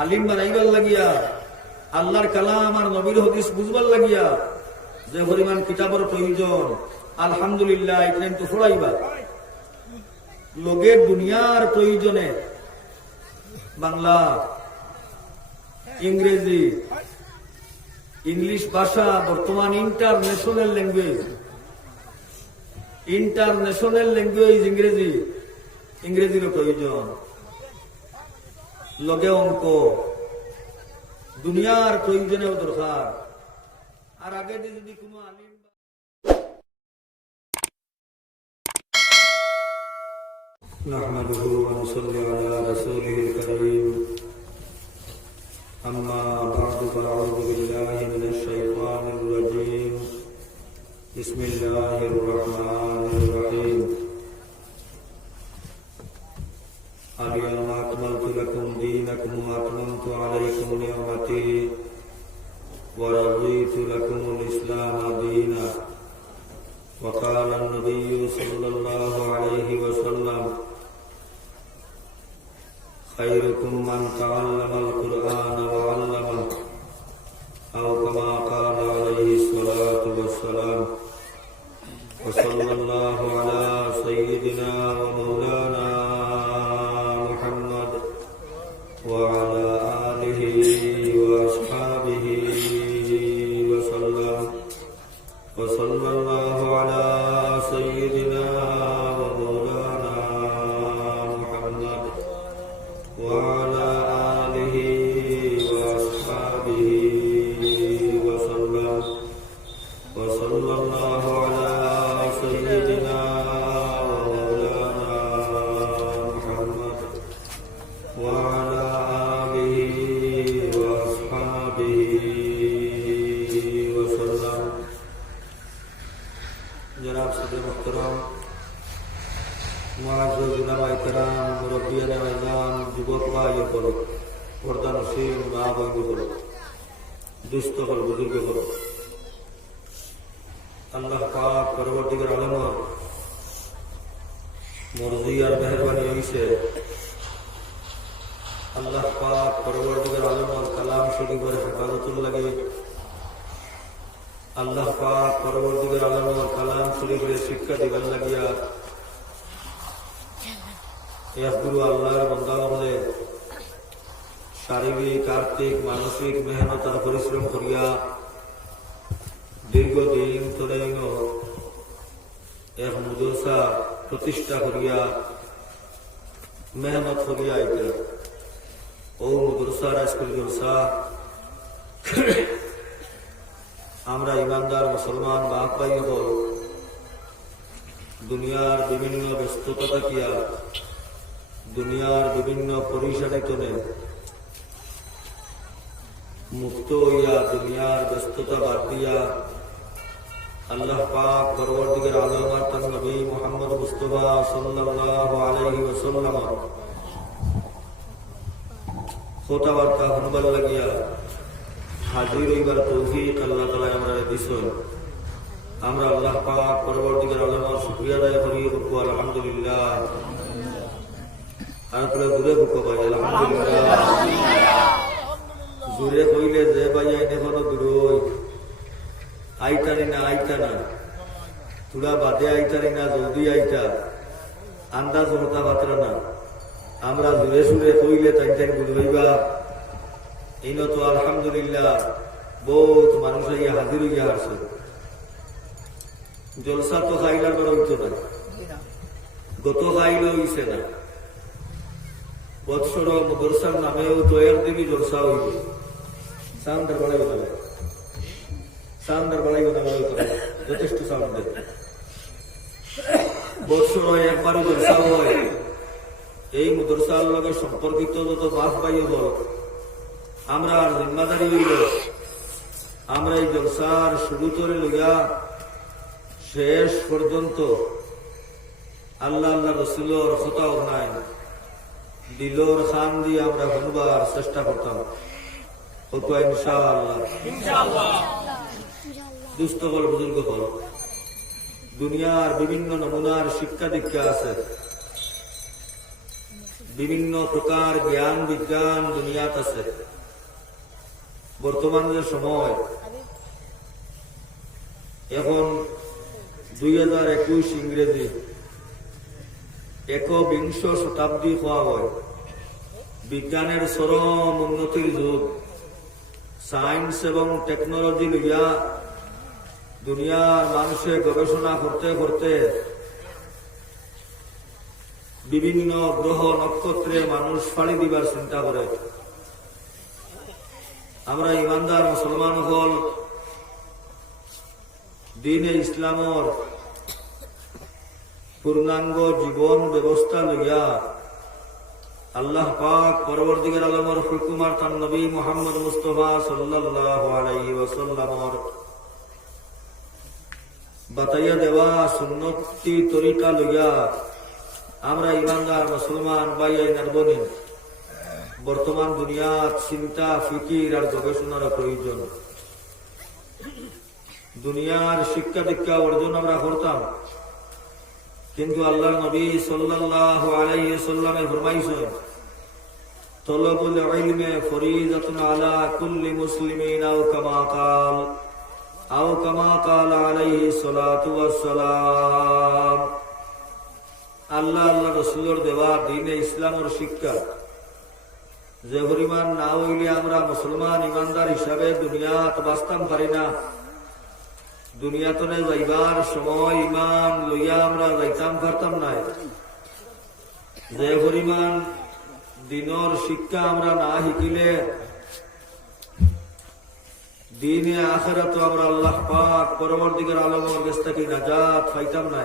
আলিম বানাইবার লাগিয়া, আল্লাহর কালাম আর নবীর হাদিস বুঝবার লাগিয়া যে পরিমাণ কিতাবের প্রয়োজন, আলহামদুলিল্লাহ এখানে তো ফোড়াইবা লোকের দুনিয়ার প্রয়োজনে বাংলা, ইংরেজি, ইংলিশ ভাষা বর্তমান ইন্টারন্যাশনাল ল্যাঙ্গুয়েজ। ইন্টারন্যাশনাল ল্যাঙ্গুয়েজ ইংরেজি, ইংরেজিরও প্রয়োজন। লগে অঙ্ক, দুনিয়ার প্রয়োজনেও দরকার। আর আগে যদি কোনো আলিম নাহমাদুহু ওয়া নুসাল্লি আলা রাসূলিল কারীম, আম্মা বা'দু ফাআউযু বিল্লাহি মিনাশ শাইতানির রাজীম। বিসমিল্লাহির রহমানির রহিম। اليوم أكملت لكم دينكم وأتممت عليكم نعمتي ورضيت لكم الإسلام دينا. وقال النبي صلى الله عليه وسلم خيركم من تعلم القرآن وعلمه أو كما قال عليه الصلاة والسلام. وصلى الله على سيدنا ومولانا محمد وعلى آله وأصحابه وسلم. وصلى الله على سيدنا ومولانا محمد وعلى آله وأصحابه وسلم. وصلى الله على سيدنا ومولانا محمد وعلى آله وأصحابه وسلم. जनाब सदर मुहतरम, मुआज़्ज़िज़ उलमाए किराम, मुरब्बियान इज़ाम, जुबक भाई बड़ो, पर्दा नशीन माँ बहनों बड़ो, दोस्तों बड़ो, बुजुर्ग बड़ो, अल्लाह पाक परवरदिगार आलम और मर्ज़ी और मेहरबानी से अल्लाह पाक परवरदिगार आलम और कलाम शरीफ और हिफाजतुल लगे। अल्लाह पाक परवरदिगार आलम और कलाम शरीफ रे शिक्षा दिगल लगिया। यह गुरु अल्लाहर बंदाओं ने शारीरिक, आर्थिक, मानसिक मेहनत और परिश्रम करिया दीर्घदिन धरे एक मदरसा प्रतिष्ठा करिया मेहनत करिया इधर ओ मदरसा राजकुल जलसा আমরা ইমানদার মুসলমান বাপ ভাই হল দুনিয়ার বিভিন্ন ব্যস্ততা থাকিয়া, দুনিয়ার বিভিন্ন পরিসারিতনে মুক্ত হইয়া দুনিয়ার ব্যস্ততা বাদ দিয়া আল্লাহ পাক পরবর্তীকার আলমার তার নবী মুহাম্মদ মুস্তাফা সাল্লাল্লাহু আলাইহি ওয়াসাল্লাম কথাবার্তা শুনবার লাগিয়া হাজির হইবার তৌফিক আল্লাহ তাআলা আমরা দিছেন। আমরা আল্লাহ পাক পরবর্তীকার আলমার শুকরিয়া আদায় করি। আলহামদুলিল্লাহ। আর তোরা দূরে বুকো ভাই আলহামদুলিল্লাহ। জোরে কইলে যে ভাই আইনে কোনো দূরই আইতানি না, আইতা না, তোরা বাদে আইতানি না, জলদি আইতা, আন্দাজ হতা পাত্রা না। আমরা জোরে সুরে কইলে তাই তাই বুঝবাইবা। এই তো আলহামদুলিল্লাহ বহুত মানুষ হইয়া হাজির হইয়া আসছে। জলসা তো খাইলার বড় হইতো না, গত খাইলে হইছে না। বৎসর মদরসার নামেও তৈয়ার দেবী জলসা হইবে। সাউন্ডার বাড়াইব না, সাউন্ডার বাড়াইব না, যথেষ্ট সাউন্ড দেবে। বৎসর একবারও জলসা হয়। এই মদরসার লগে সম্পর্কিত যত বাপ ভাই হল আমরা জিম্মাদারি হইল আমরা এই জলসার শুরু করে লইয়া শেষ পর্যন্ত আল্লাহ আল্লাহ রসুলোর খতাও নাই দিলোর খান দিয়ে আমরা শুনবার চেষ্টা করতাম। ইনশাআল্লাহ দুস্থ হল, বুজুর্গ হল, দুনিয়ার বিভিন্ন নমুনার শিক্ষা দীক্ষা আছে। বিভিন্ন প্রকার জ্ঞান বিজ্ঞান দুনিয়াত আছে। বর্তমান যে সময়, এখন 2021 ইংরেজি, 21 শতাব্দী হওয়া হয়, বিজ্ঞানের চরম উন্নতির যুগ। সায়েন্স এবং টেকনোলজি লইয়া দুনিয়ার মানুষে গবেষণা করতে করতে বিভিন্ন গ্রহ নক্ষত্রে মানুষ ফাড়ি দিবার চিন্তা করে। আমরা ইমানদার মুসলমান হল দ্বীনে ইসলামর পূর্ণাঙ্গ জীবন ব্যবস্থা লইয়া আল্লাহ পাক পরবর্তীকার আলমের হুকুম আর তার নবী মুহাম্মদ মুস্তাফা সাল্লাল্লাহু আলাইহি ওয়াসাল্লামর বাতাইয়া দেওয়া সুন্নতি তরিকা লইয়া আমরা ইমানদার মুসলমান ভাই বোন বর্তমান দুনিয়ার চিন্তা ফিকির আর গবেষণার প্রয়োজন। দুনিয়ার শিক্ষা দীক্ষা অর্জন আমরা করতাম, কিন্তু আল্লাহর নবী সাল্লাল্লাহু আলাইহি ওয়াসাল্লামের ফরমাইশেন তলবুল ইলমি ফরিজাতুন আলা কুল্লি মুসলিমিন আও কামা কাল আলাইহি সালাতু ওয়াসসালাম। আল্লাহ রাসূলের দেওয়া দ্বীনে ইসলামের শিক্ষা যে পরিমাণ না হইলে আমরা মুসলমান ইমানদার হিসাবে দুনিয়াত বাঁচতাম পারি না। দুনিয়াতনে যাইবার সময় ইমান লইয়া আমরা যাইতাম পারতাম না। যে পরিমাণ দিনের শিক্ষা আমরা না শিখিলে দিনে আখিরাত আমরা আল্লাহ পাক পরবর্তীকার আলমের কাছ থেকে নাজাত পাইতাম না।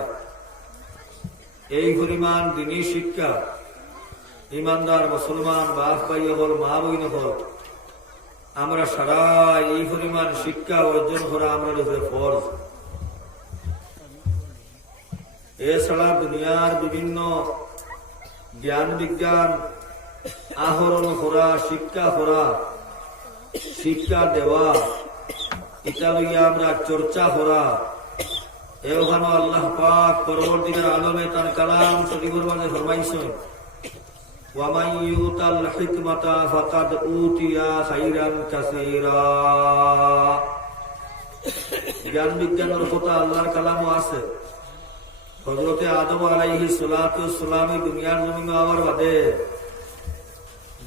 এই পরিমাণ দিনী শিক্ষা ইমানদার মুসলমান বাপ ভাই হল মা বইন হল আমরা সারা এই পরিমাণ শিক্ষা অর্জন করা আমরা ফরজ। এছাড়া দুনিয়ার বিভিন্ন জ্ঞান বিজ্ঞান আহরণ করা, শিক্ষা করা, শিক্ষা দেওয়া, এটা লইয়া আমরা চর্চা করা, এখানে আল্লাহ পাক পরবর্তীকার আলমে তার কালাম শরীফের মাঝে ফরমাইছেন ওয়ামান ইউতাল হিকমাতা ফাকাদ উতিয়া খাইরান কাসীরা। জ্ঞান বিজ্ঞানের কথা আল্লাহর কালামও আছে। হযরতে আদম আলাইহিস সালাতু ওয়াস সালাম দুনিয়ার জমিনে আবার বাদে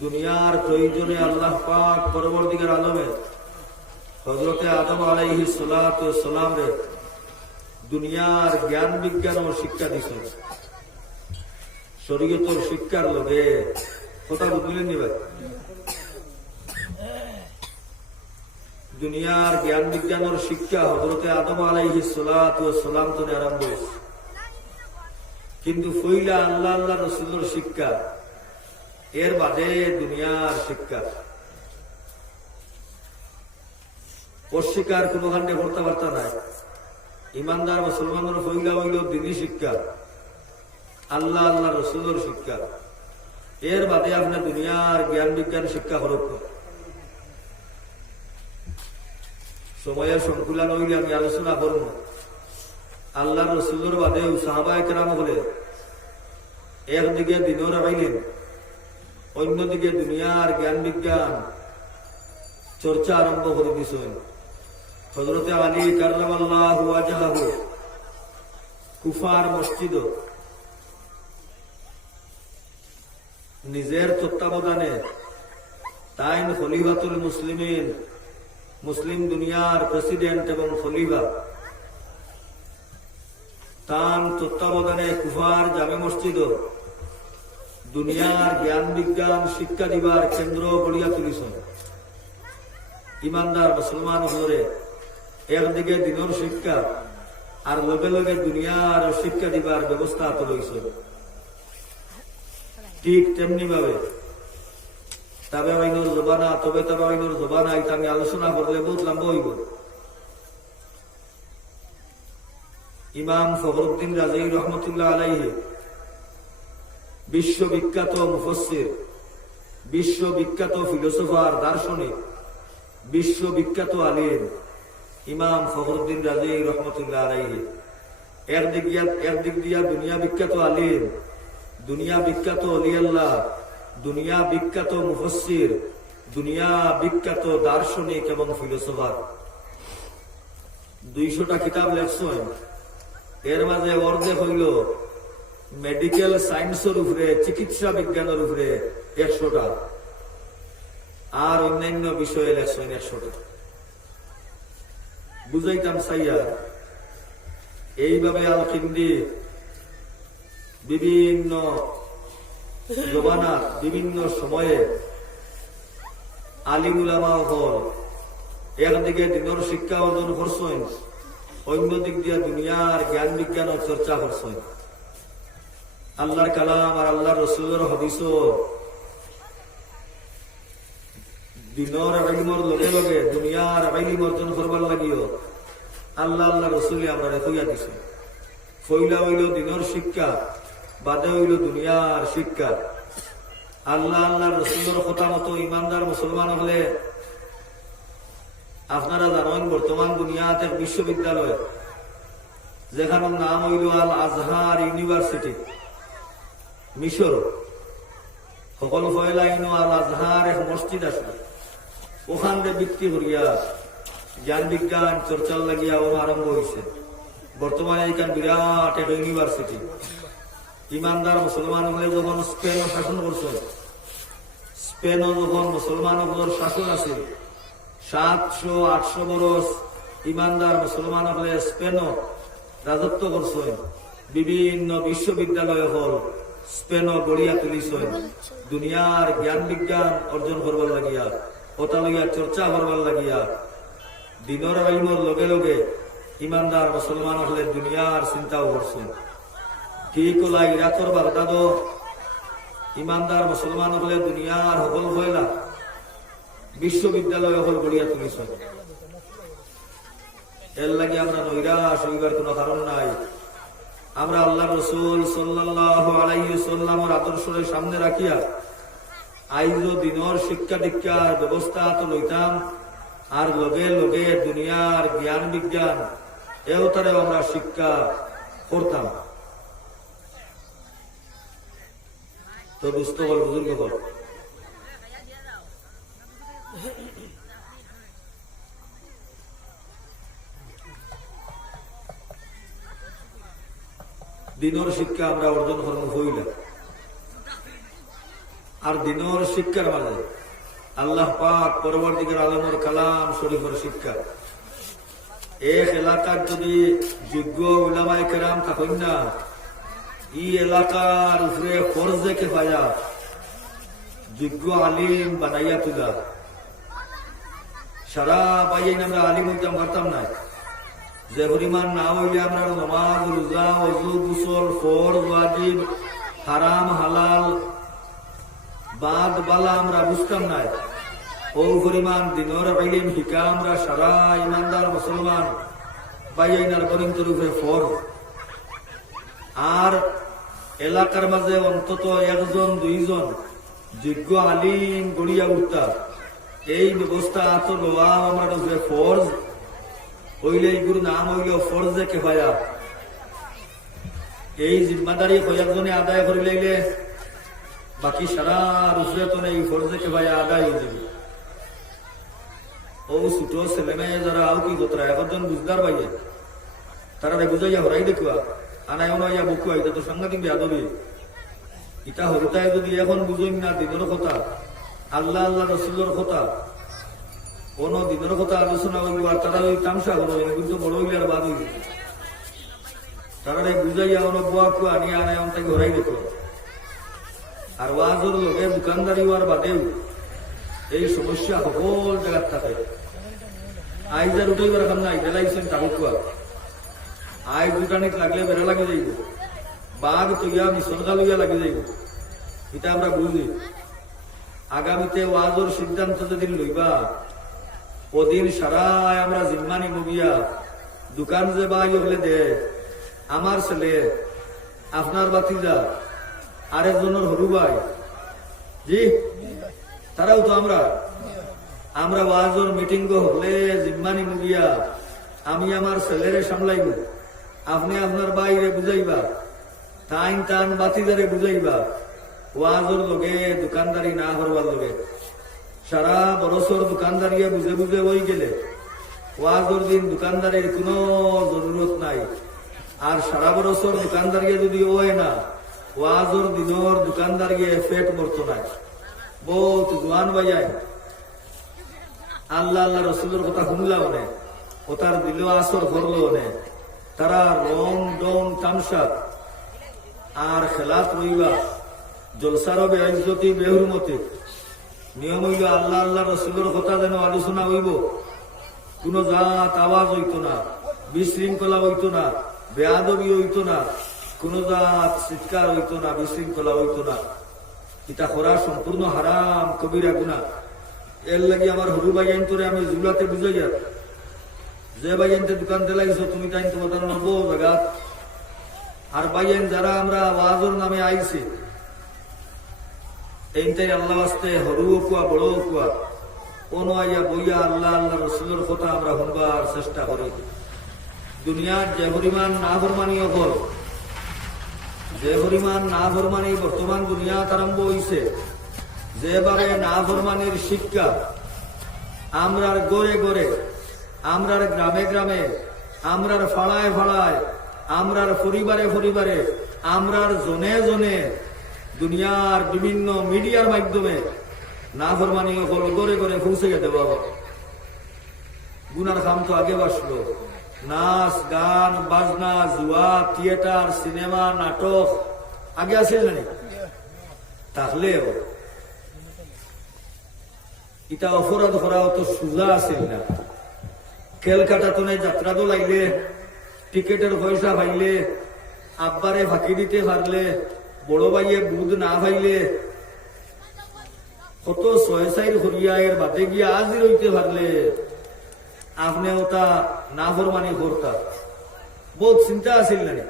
দুনিয়ার প্রয়োজনে আল্লাহ পাক পরবর্তীকার আলমে হযরতে আদম আলাইহিস সালাতু ওয়াস সালাম রে দুনিয়ার জ্ঞান বিজ্ঞান ও শিক্ষা দিয়েছেন। শরীয়তের শিক্ষার লগে কথা বুঝলেন নি ভাই? দুনিয়ার জ্ঞান বিজ্ঞানের শিক্ষা হযরতে আদম আলাইহিস সালাতু ওয়াস সালাম থেকে আরম্ভ হয়েছে, কিন্তু ফইলা আল্লাহ রাসূলের শিক্ষা, এর বাদে দুনিয়ার শিক্ষা অস্বীকার কোনো কাণ্ডে করতে পারতা নাই। ইমানদার মুসলমানের ফইলা হইল দিনী শিক্ষা, আল্লাহ রসুলের শিক্ষা, এর বাদে আপনি দুনিয়ার জ্ঞান বিজ্ঞান শিক্ষা করব। সময়ের সংকুলান হইলে আমি আলোচনা করব। আল্লাহ রসুলের বাদে সাহাবায়ে কেরাম হলে একদিকে দিনের আইলেন, অন্যদিকে দুনিয়ার জ্ঞান বিজ্ঞান চর্চা আরম্ভ করে দিয়েছেন। হযরতে আলী কাররামাল্লাহু ওয়াজহাহু কুফার মসজিদ নিজের তত্ত্বাবধানে তাইন খলিফাতুল মুসলিমিন, মুসলিম দুনিয়ার প্রেসিডেন্ট এবং খলিফা, তার তত্ত্বাবধানে কুফার জামে মসজিদ দুনিয়ার জ্ঞান বিজ্ঞান শিক্ষা দিবার কেন্দ্র গড়িয়া তুলিছেন। ইমানদার মুসলমান হলে একদিকে দিনের শিক্ষা আর লগে লগে দুনিয়ার শিক্ষা দিবার ব্যবস্থা তো রয়েছে। ঠিক তেমনি ভাবে তবে আইনুর জবানা এটা আমি আলোচনা করলে বহুত লম্বা হইব। ইমাম ফখরুদ্দিন রাজি রহমতুল্লাহ আলাইহি বিশ্ববিখ্যাত মুফাসসির, বিশ্ববিখ্যাত ফিলোসোফার, দার্শনিক, বিশ্ববিখ্যাত আলিম ইমাম ফখরুদ্দিন রাজি রহমতুল্লাহ আলাইহি একদিক দিয়া দুনিয়া বিখ্যাত আলিম, দুনিয়া বিখ্যাত অলিয়াল্লাহ, দুনিয়া বিখ্যাত মুফাসসির, দুনিয়া বিখ্যাত দার্শনিক এবং ফিলোসফার। 200টা কিতাব লেখছেন। এর মাঝে অর্ধেক হইল মেডিকেল সায়েন্সের উপরে, চিকিৎসা বিজ্ঞানের উপরে 100টা, আর অন্যান্য বিষয়ে লেখছেন 100টা। বুঝাইতাম চাইয়া এইভাবে আল কিন্দি বিভিন্ন জমানার বিভিন্ন সময়ে আলিম উলামা হল একদিকে দিনের শিক্ষা অর্জন করছেন, অন্যদিক দিয়ে দুনিয়ার জ্ঞান বিজ্ঞান চর্চা করছেন। আল্লাহর কালাম আর আল্লাহর রসুলের হাদিস দিনের ইলমের লগে লগে দুনিয়ার ইলম অর্জন করবার লাগিও আল্লাহ আল্লাহ রসুলে আমরা রেখইয়া দিছে। ফইলা হইল দিনের শিক্ষা, বাদে হইল দুনিয়ার শিক্ষা। আল্লাহ আল্লাহ রসুলের কথা মতো ইমানদার মুসলমান হলে আপনারা জানেন বর্তমান দুনিয়াতে এক বিশ্ববিদ্যালয় যেখানে নাম হইল আল আজহার ইউনিভার্সিটি, মিশর। সকল ফয়লাইন আল আজহার এক মসজিদ আছে, ওখান থেকে বিক্রি করিয়া জ্ঞান বিজ্ঞান চর্চার লাগিয়া আরম্ভ হয়েছে। বর্তমানে এইখান বিরাট এক ইউনিভার্সিটি। ইমানদার মুসলমান হলে যখন স্পেনও শাসন করছে, স্পেনও যখন মুসলমান শাসন আছে 700-800 বরস ইমানদার মুসলমান হলে স্পেনও রাজত্ব করছেন। বিভিন্ন বিশ্ববিদ্যালয় হল স্পেনও গড়িয়া তুলিছেন দুনিয়ার জ্ঞান বিজ্ঞান অর্জন করবার লাগিয়া, ওটা লইয়া চর্চা করবার লাগিয়া। দিনের ইলমের লগে লগে ইমানদার মুসলমান হলে দুনিয়ার চিন্তাও করছেন। ঠিক হলা ইরাকর বাগদাদ ইমানদার মুসলমান হলে দুনিয়ার সকল হইলা বিশ্ববিদ্যালয় হল গড়িয়া তুলিছেন। এর লাগে আমরা নৈরাশ হইবার কোন কারণ নাই। আমরা আল্লাহ রসুল সাল্লাল্লাহু আলাইহি ওয়াসাল্লামের আদর্শের সামনে রাখিয়া আইজ দিনের শিক্ষা দীক্ষার ব্যবস্থা তো লইতাম, আর লগে লগে দুনিয়ার জ্ঞান বিজ্ঞান এওতারেও আমরা শিক্ষা করতাম। তো দুস্থ হল বুজুর্গ হল দিনের শিক্ষা আমরা অর্জন করব হইল। আর দিনের শিক্ষার মাঝে আল্লাহ পাক পরবর্তীকার আলমের কালাম শরীফের শিক্ষা। এক এলাকার যদি যোগ্য উলামায়ে কেরাম থাকেন না, এই এলাকার উপরে ফরজে কিফায়া যোগ্য আলিম বানাইয়া তুলা। সারা পাইয়াই আমরা আলিম হইতাম পারতাম না। যে পরিমাণ না হইলে আমরা নামাজ, রোজা, ওযু, গোসল, ফরজ, ওয়াজিব, হারাম, হালাল, বাদ বালা আমরা বুঝতাম না। ও পরিমাণ দিনের ইলম শিখা আমরা সারা ইমানদার মুসলমান বাইনার পরিন্তর উপরে ফরজ। আর এলাকার মাঝে অন্তত 1-2জন যোগ্য আলিম গড়িয়া উঠতা, এই ব্যবস্থা তো লওয়া আমরা উপরে ফরজ হইলে এইগুলো নাম হইল ফরজে কিফায়া। এই জিম্মাদারি কয়েকজনে আদায় করে লাইলে বাকি সারা রুসুয়াতনে এই ফরজে কিফায়া আদায় হয়ে যাবে। ও ছোট ছেলে মেয়ে যারা আও কি কথা একজন বুঝদার পাইয়ে তারা বুঝাইয়া হরাই দেখুয়া আনায় অনাইয়া বকুয়া, এটা তো সাংঘাতিক বেয়াদবি। ইটা হরিতায় যদি এখন বুঝইন না দিনের কথা, আল্লাহ আল্লাহ রসুলের কথা, কোন দিনের কথা আলোচনা হইব আর তারা ওই তামসা হলো কিন্তু বড় হইলে আর বাদ হইব। তারা বুঝাইয়া অন বুয়া কুয়া নিয়ে আনায় তাকে হরাই দেখো। আর ওয়াজর লোকে দোকানদারি হওয়ার বাদেও এই সমস্যা সকল জায়গার থাকে। আইজার উঠাইবার এখন নাই বেলাইছেন তাবুকুয়া, আই দোকানে লাগলে বেড়া লাগে যাইব, বাঘ তৈয়া মিশনটা লইয়া লাগে যাইব। এটা আমরা বুঝি। আগামীতে ওয়াজর সিদ্ধান্ত যেদিন লইবা ওদিন সারায় আমরা জিম্মানি মুগিয়া দোকান যে বাই হলে দে আমার ছেলে, আপনার বাতিজা, আরেকজনের হরু ভাই, জি তারাও তো আমরা ওয়াজর মিটিং হলে জিম্মানি মুগিয়া আমি আমার ছেলেরে সামলাইব, আপনি আপনার বাইরে বুঝাইবা, টাইম টান বাতিদারে বুঝাইবা ওয়াজর লগে দোকানদারি না করবার লগে সারা বরসর দোকানদারিয়ে বুঝে বুঝে হয়ে গেলে ওয়াজর দিন দোকানদারির কোনো জরুরত নাই। আর সারা বরসর দোকানদারিয়ে যদি হয় না ওয়াজর দিনর দোকানদারিয়ে পেট ভরত নাই। বহুত জোয়ান বাজায় আল্লাহ আল্লাহ রসুলের কথা শুনলা অনে ও তার দিল আসর করলো অনে তারা রং ডং তামসা আর খেলাত রইবা জলসারও বেইজ্জতি বেহুরমতি নিয়ম হইল আল্লাহ আল্লাহ রসুলের কথা যেন আলোচনা হইব, কোন জাত আওয়াজ হইত না, বিশৃঙ্খলা হইত না, বেয়াদবি হইত না, কোন জাত চিৎকার হইত না, বিশৃঙ্খলা হইত না। এটা করা সম্পূর্ণ হারাম কবিরা গুনাহ। এর লাগি আমার হরু ভাইয়ান তোরে আমি জুলাতে বুঝাই আর যে ভাইয়ানতে দোকান দিলাইছ তুমি তাই তোমার নব জায়গা আর ভাইয়ান যারা আমরা ওয়াজর নামে আইছি এইটাই আল্লাহ আসতে হরু কুয়া বড় কুয়া কোন আইয়া বইয়া আল্লাহ আল্লাহ রসুলের কথা আমরা শুনবার চেষ্টা করি। দুনিয়ার যে পরিমাণ না ফরমানি হল যে পরিমাণ না ফরমানি বর্তমান দুনিয়াত আরম্ভ হইছে যেভাবে না ফরমানির শিক্ষা আমরার গড়ে গড়ে আমরার গ্রামে গ্রামে আমরার ফাড়ায় ফাড়ায় আমরার পরিবারে পরিবারে আমরার জনে জনে দুনিয়ার বিভিন্ন মিডিয়ার মাধ্যমে না ফরমানি হল গড়ে গড়ে পৌঁছে যেতে বাবা। গুনার খাম তো আগে বাসলো, নাচ গান বাজনা জুয়া থিয়েটার সিনেমা নাটক আগে আছে জানি তাহলেও এটা অপরাধ করা অত সোজা আছে না। খেলকাটা তো নাই যাত্রা তো লাইলে টিকেটের পয়সা পাইলে আব্বারে ফাঁকি দিতে পারলে বড় ভাইয়ে বুধ না পাইলে কত ছয় সাইর হরিয়ায়ের বাদে গিয়া আজি রইতে পারলে আপনি ওটা না ফরমানি করতা বহুত চিন্তা আছিল না।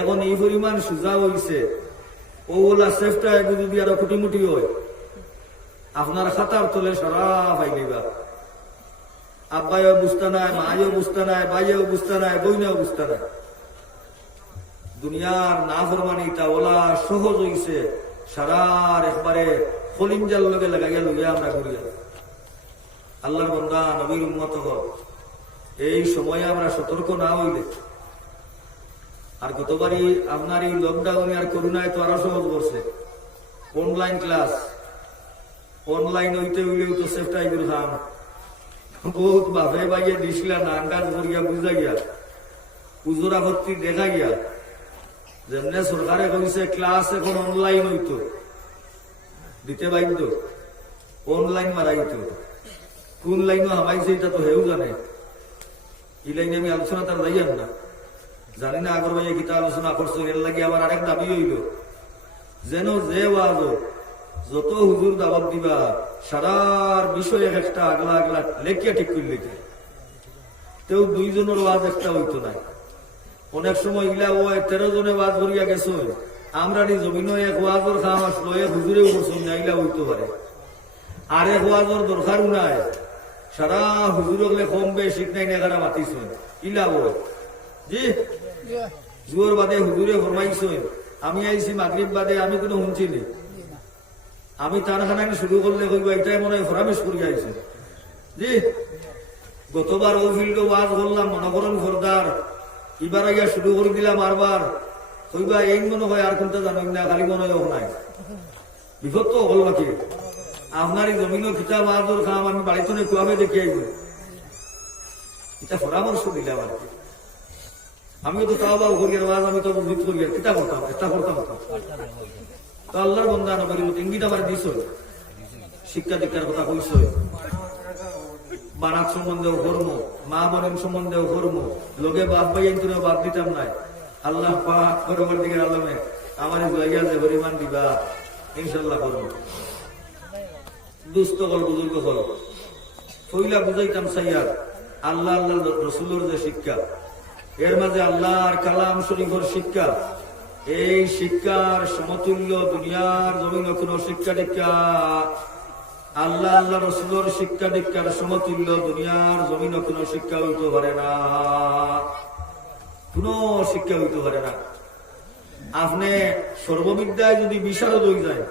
এখন এই পরিমাণ সোজা হইছে ওলা চেষ্টা যদি আরো কুটিমুটি হয় আপনার খাতার তলে সারা পাইলিবা। আব্বাইও বুঝতে নাই, মায়েও বুঝতে নাই, ভাইয়েও বুঝতে নাই, বইনেও বুঝতে নাই। দুনিয়ার না ফরমানিটা ওলা সহজ হইছে সারার একবারে কলিঞ্জার লগে লাগাইয়া লইয়া আমরা ঘুরিয়া। আল্লাহর বান্দা নবীর উম্মত হল এই সময়ে আমরা সতর্ক না হইলে আর গতবারই আপনার এই লকডাউনে আর করোনায় তো আরো সহজ করছে। অনলাইন ক্লাস অনলাইন হইতে হইলেও তো চেষ্টাই করতাম বহুত বাপে বাইয়ে দিছিলা নাঙ্গাজ করিয়া বুঝাইয়া পুজোরা ভর্তি দেখাইয়া যেমনে সরকারে কইছে ক্লাস এখন অনলাইন হইতো দিতে বাধ্য অনলাইন মারাইতো। কোন লাইনও হামাইছে এটা তো হেউ জানে। এই লাইনে আমি আলোচনা তার যাইয়ান না জানি না আগর ভাইয়া গীতা আলোচনা করছো। এর লাগে আবার আরেক দাবি হইল যেন যে ওয়াজ যত হুজুর দাবাত দিবা সারার বিষয় একটা আগলা আগলা লেখিয়া ঠিক করলে তেও দুইজনের ওয়াজ একটা হইতো না। অনেক সময় ইলা ও 13 জনে ওয়াজ করিয়া গেছো আমরা জমিনও এক ওয়াজর খাম আসলো এক হুজুরেও করছেন না ইলা হইতে পারে। আর এক ওয়াজর দরকারও নাই সারা হুজুর হলে কম বেশি নাই নেগারা মাতিছ ইলা ওই জি জুয়োর বাদে হুজুরে ফরমাইছ আমি আইছি মাগরিব বাদে আমি কোনো শুনছি নি আমি তার খানা শুরু করলে কইবা এটাই মনে হয় ফরামেশ করিয়া আইছে জি। গতবার ও ফিল্ড ওয়াজ করলাম মনে করেন ফরদার এবার আইয়া শুরু করে দিলাম বারবার কইবা এই মনে হয় আর কোনটা জানেন না খালি মনে হয় নাই বিপদ তো হল নাকি আপনার এই জমিনও খিতাব আদর খাম আমি বাড়িতে কুয়াবে দেখে আইব এটা পরামর্শ দিলাম আর কি। আমিও তো তাও বাবু করিয়ার ওয়াজ আমি তো বুঝ করিয়ার কিতা করতাম এটা করতাম তো আল্লাহর বন্দা নবীর ইঙ্গিত আমার দিছ শিক্ষা দীক্ষার কথা কইছ বারাত সম্বন্ধেও কর্ম মা বোনের সম্বন্ধেও কর্ম লোকে বাপ ভাই আইনও বাদ দিতাম নাই। আল্লাহ পাক করবার দিকে আলমে আমার জায়গা যে পরিমাণ দিবা ইনশাল্লাহ করবো। দুস্থ হল বুজুর্গ হল ফইলা বুঝাইতাম সাইয়ার আল্লাহ আল্লাহ রসুলের যে শিক্ষা এর মাঝে আল্লাহর কালাম শরীফের শিক্ষা এই শিক্ষার সমতুল্য দুনিয়ার জমিন কোন শিক্ষা দীক্ষা আল্লাহ আল্লাহ রসুলের শিক্ষা দীক্ষার সমতুল্য দুনিয়ার জমিন কোন শিক্ষা হইতে পারে না, কোন শিক্ষা হইতে পারে না। আপনি সর্ববিদ্যায় যদি বিশারদ হয়ে যায়,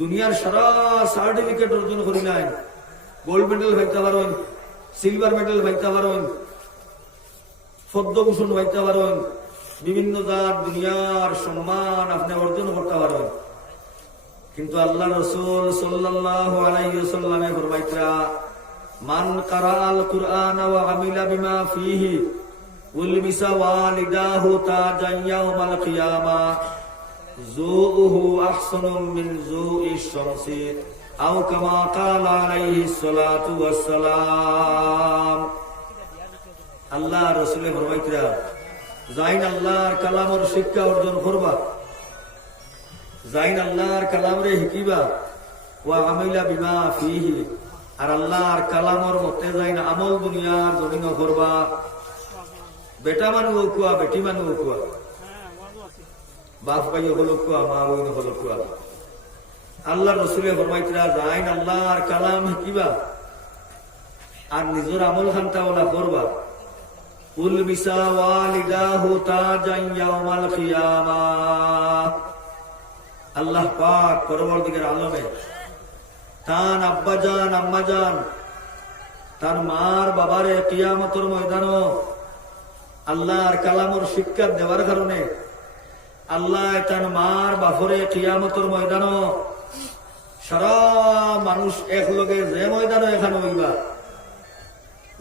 দুনিয়ার সারা সার্টিফিকেট অর্জন করি নাই, গোল্ড মেডেল পাইতে পারেন, সিলভার মেডেল পাইতে পারেন, পদ্মভূষণ পাইতে পারেন, বিভিন্ন জাত দুনিয়ার সম্মান আপনি অর্জন করতে পারেন, কিন্তু আল্লাহ রাসূল সাল্লাল্লাহু আলাইহি ওয়াসাল্লামে ফরমাইতরা মান কারাআল কুরআন ওয়া আমিলা বিমা ফীহি উলমিসা ওয়ালিদাহু তাজান ইয়াউমাল কিয়ামা যুউহু আহসানু মিন যুইশ শামসি আও কামা ক্বালা আলাইহিস সালাতু ওয়াস সালাম। আল্লাহ রাসূলে ফরমাইতরা যাইন আল্লাহর কালামের শিক্ষা অর্জন করবা, যাইন আল্লাহর কালামরে হিকিবা, ওয়া আমিলা বিমা ফীহি, আর আল্লাহর কালামর মতে যাইন আমল দুনিয়ার জমিন করবা। বেটা মানুষ কুয়া, বেটি মানুষ কুয়া, বাপ ভাই হল কুয়া, মা বোন হল কুয়া। আল্লাহ রসুলের ফরমাইতরা যাইন আল্লাহর কালাম হিকিবা আর নিজের আমল খান্তা ওলা করবা। উলমিসা ওয়ালিদাহু তাজান ইয়াউমাল কিয়ামাহ। আল্লাহ পাক পরবর্তীকার আলমে তান আব্বাজান আম্মাজান তার মার বাবারে কিয়ামতের ময়দানও আল্লাহর কালামর শিক্ষা দেওয়ার কারণে আল্লাহ তার মার বাপরে কিয়ামতের ময়দানও সারা মানুষ একলগে যে ময়দান এখানে হইবা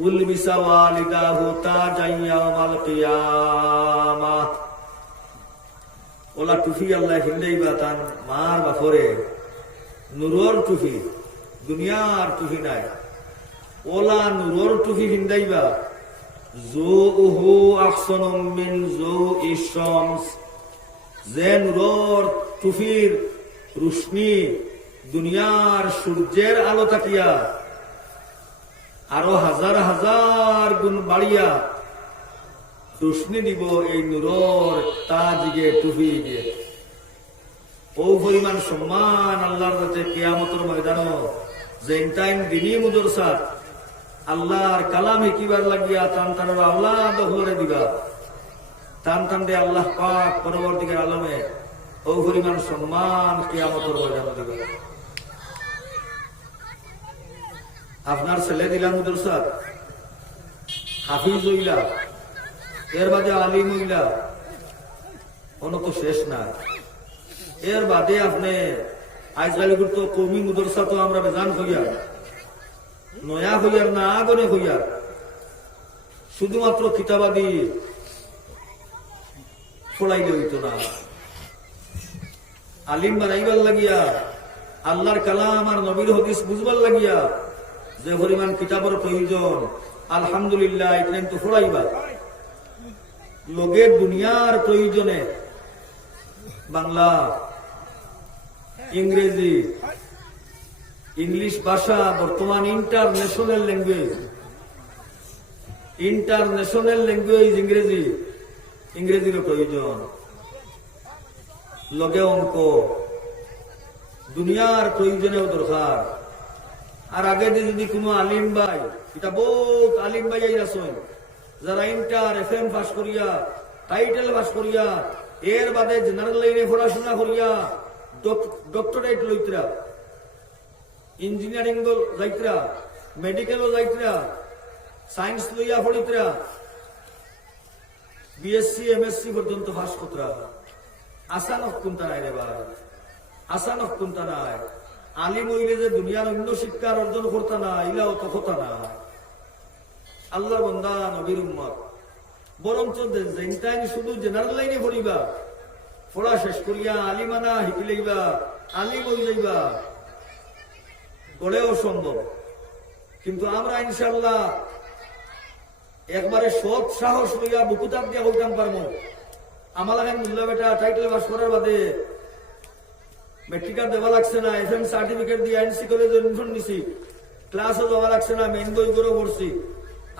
উলবিসা ওয়ালিদাহু তাজান ইয়াউমাল কিয়ামাহ। ওলা টুফি আল্লাহ হিন্দাইবা তান মার বাপরে, নুরর টুফি, দুনিয়ার টুফি নাই, ওলা নুরর টুফি হিন্দাইবা। যুউহু আহসানু মিন যুইশ শামস, যে নুরর টুফির রোশনি দুনিয়ার সূর্যের আলো তাকিয়া আরো হাজার হাজার গুণ বাড়িয়া রোশনি দিব এই নুরর তাজিগে টুফি গিয়ে। ও পরিমাণ সম্মান আল্লাহর কাছে কিয়ামতের ময়দানও যেন টাইম দিনী মুদরসাত আল্লাহর কালাম হিকিবার লাগিয়া টান টানের আওলাদ হরে দিবা, টান টান দে আল্লাহ পাক পরবর্তীকার আলমে ও পরিমাণ সম্মান কিয়ামতের ময়দানে দিবা। আপনার ছেলে দিলা মুদরসাত, হাফিজ হইলা, এর বাদে আলিম হইলা, কোনো তো শেষ না। এর বাদে আপনি আজকাল তো কৌমি মুদরসা তো আমরা বেজান হইয়া, নয়া হইয়ার না আগনে হইয়ার, শুধুমাত্র কিতাবাদি পড়াইলে হইতো না। আলিম বানাইবার লাগিয়া, আল্লাহর কালাম আর নবীর হাদিস বুঝবার লাগিয়া যে পরিমাণ কিতাবের প্রয়োজন, আলহামদুলিল্লাহ এখানে তো পড়াইবা। লোকের দুনিয়ার প্রয়োজনে বাংলা, ইংরেজি, ইংলিশ ভাষা বর্তমান ইন্টারন্যাশনাল ল্যাঙ্গুয়েজ, ইন্টারন্যাশনাল ল্যাঙ্গুয়েজ ইংরেজি, ইংরেজিরও প্রয়োজন। লগে অঙ্ক, দুনিয়ার প্রয়োজনেও দরকার। আর আগে যদি কোনো আলিম ভাই, এটা বহুত আলিম ভাই আইরাছেন যারা ইন্টার FM পাস করিয়া, টাইটেল পাস করিয়া, এর বাদে জেনারেল লাইনে পড়াশোনা করিয়া ডক্টরেট লইতরা, ইঞ্জিনিয়ারিং যাইতরা, মেডিকেলও যাইতরা, সায়েন্স লইয়া পড়িতরা, BSc MSc পর্যন্ত পাস করতরা। আসানক কোনটা নাই রে ভাই, আসানক কোনটা নাই। আলিম হইলে যে দুনিয়ার অন্য শিক্ষার অর্জন করতা না, ইলাও তো কথা না। আল্লাহ বন্দা নবীর উম্মত, বরঞ্চ শুধু জেনারেল লাইনে পড়িবা, পড়া শেষ করিয়া আলিমানা শিখি লইবা, আলিম হয়ে যাইবা, গড়েও সম্ভব। কিন্তু আমরা ইনশাল্লাহ একবারে সৎ সাহস লইয়া বুকুতাপ দিয়া বলতাম পারবো আমার এখন মুল্লা বেটা টাইটেল পাস করার বাদে মেট্রিকার দেওয়া লাগছে না, FM সার্টিফিকেট দিয়ে NC কলেজ এডমিশন নিছি, ক্লাসও দেওয়া লাগছে না, মেইন বই করে পড়ছি,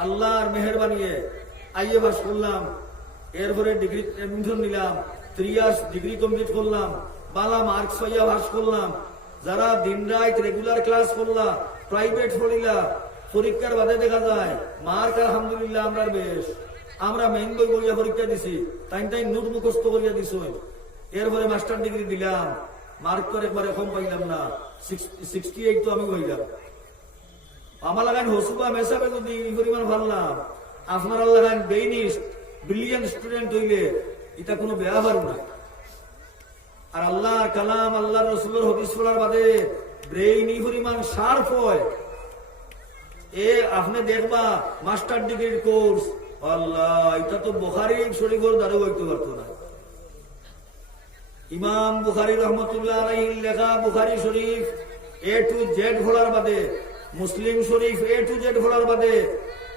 আল্লাহর মেহেরবানিয়ে আইএ পাস করলাম, এরপরে ডিগ্রি এডমিশন নিলাম, 3 ইয়ার্স ডিগ্রি কমপ্লিট করলাম, বালা মার্কস পাইয়া পাস করলাম। যারা দিন রাত রেগুলার ক্লাস করলা, প্রাইভেট পড়িলা, পরীক্ষার বাদে দেখা যায় মার্ক আলহামদুলিল্লাহ আমরা বেশ, আমরা মেইন বই করিয়া পরীক্ষা দিছি, তাই নোট মুখস্থ করিয়া দিছ, এরপরে মাস্টার ডিগ্রি দিলাম, মার্ক করে একবারে কম পাইলাম না, 68 তো আমি হইলাম। আমার লাগান হসুবা মেসাবে যদি এই পরিমাণ ভাবলাম, আপনারা লাগান বেইনিস্ট ব্রিলিয়ান্ট স্টুডেন্ট হইলে এটা কোনো ব্যাপার না। আর আল্লাহর কালাম, আল্লাহ রসুলের হদিস পড়ার বাদে ব্রেইন এই পরিমাণ শার্প হয়, এ আপনি দেখবা মাস্টার ডিগ্রির কোর্স, আল্লাহ এটা তো বুখারী শরীফের দ্বারা হইতে পারতো না। ইমাম বুখারী রহমতুল্লাহ আলাইহির লেখা বুখারী শরীফ A to Z পড়ার বাদে, Muslim Sharif A to Z পড়ার বাদে,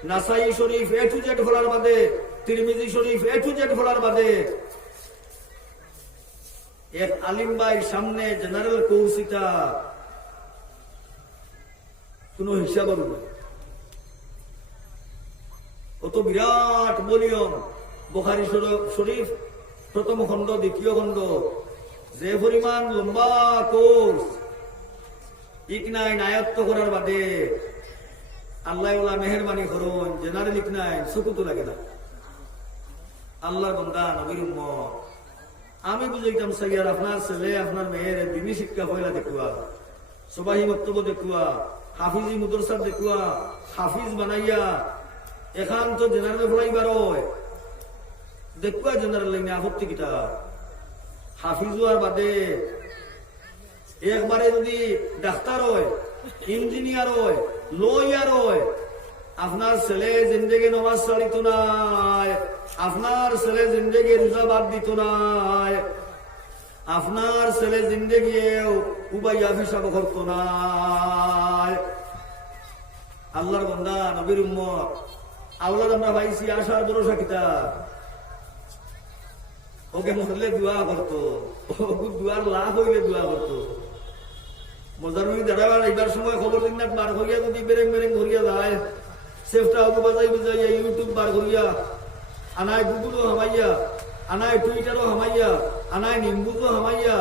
নাসাই শরীফ A to Z পড়ার বাদে, তিরমিজি শরীফ A to Z পড়ার বাদে এক আলিম ভাই সামনে জেনারেল কোর্সিটা কোন হিসাব না। অত বিরাট ভলিউম বুখারী শরীফ প্রথম খণ্ড, দ্বিতীয় খণ্ড, যে পরিমাণ লম্বা কোর্স, ইকনাইন আয়ত্ত করার বাদে আল্লাহ মেহরবানি করুন, জেনারেল ইকনাইন চকুতো লাগে না। আল্লাহর বান্দা, নবীর উম্মত, আমি বুঝাইতাম সাইয়ার আপনার ছেলে আপনার মেয়ের দিনী শিক্ষা পয়লা দেখুয়া, সবাহি বক্তব্য দেখুয়া, হাফিজি মুদরসা দেখুয়া, হাফিজ বানাইয়া এখান তো জেনারেল পড়াইবার দেখুয়া, জেনারেল লাইনে আপত্তি কিটা। হাফিজ হওয়ার বাদে একবারে যদি ডাক্তার হয়, ইঞ্জিনিয়ার হয়, লয়ার হয়, আপনার ছেলে জিন্দেগি নমাজ ছাড়িত নাই, আপনার ছেলে জিন্দেগি রোজা বাদ দিত নাই, আপনার ছেলে জিন্দেগি উবাইয়া হিসাব করত নাই। আল্লাহর বান্দা, নবীর উম্মত, আওলাদ আমরা পাইছি আশার ভরসা কিতা, ওকে মরলে দোয়া করতো, দুয়ার লাভ হইলে দোয়া করতো। মজারুনি দাঁড়াবার এইবার সময় খবর দিন না, বার করিয়া যদি বেরেং বেরেং ঘুরিয়া যায়, সেফটা হবু বাজাই বুঝাইয়া ইউটিউব বার করিয়া, আনায় গুগলও হামাইয়া, আনায় টুইটারও হামাইয়া, আনায় নিম্বুজও হামাইয়া,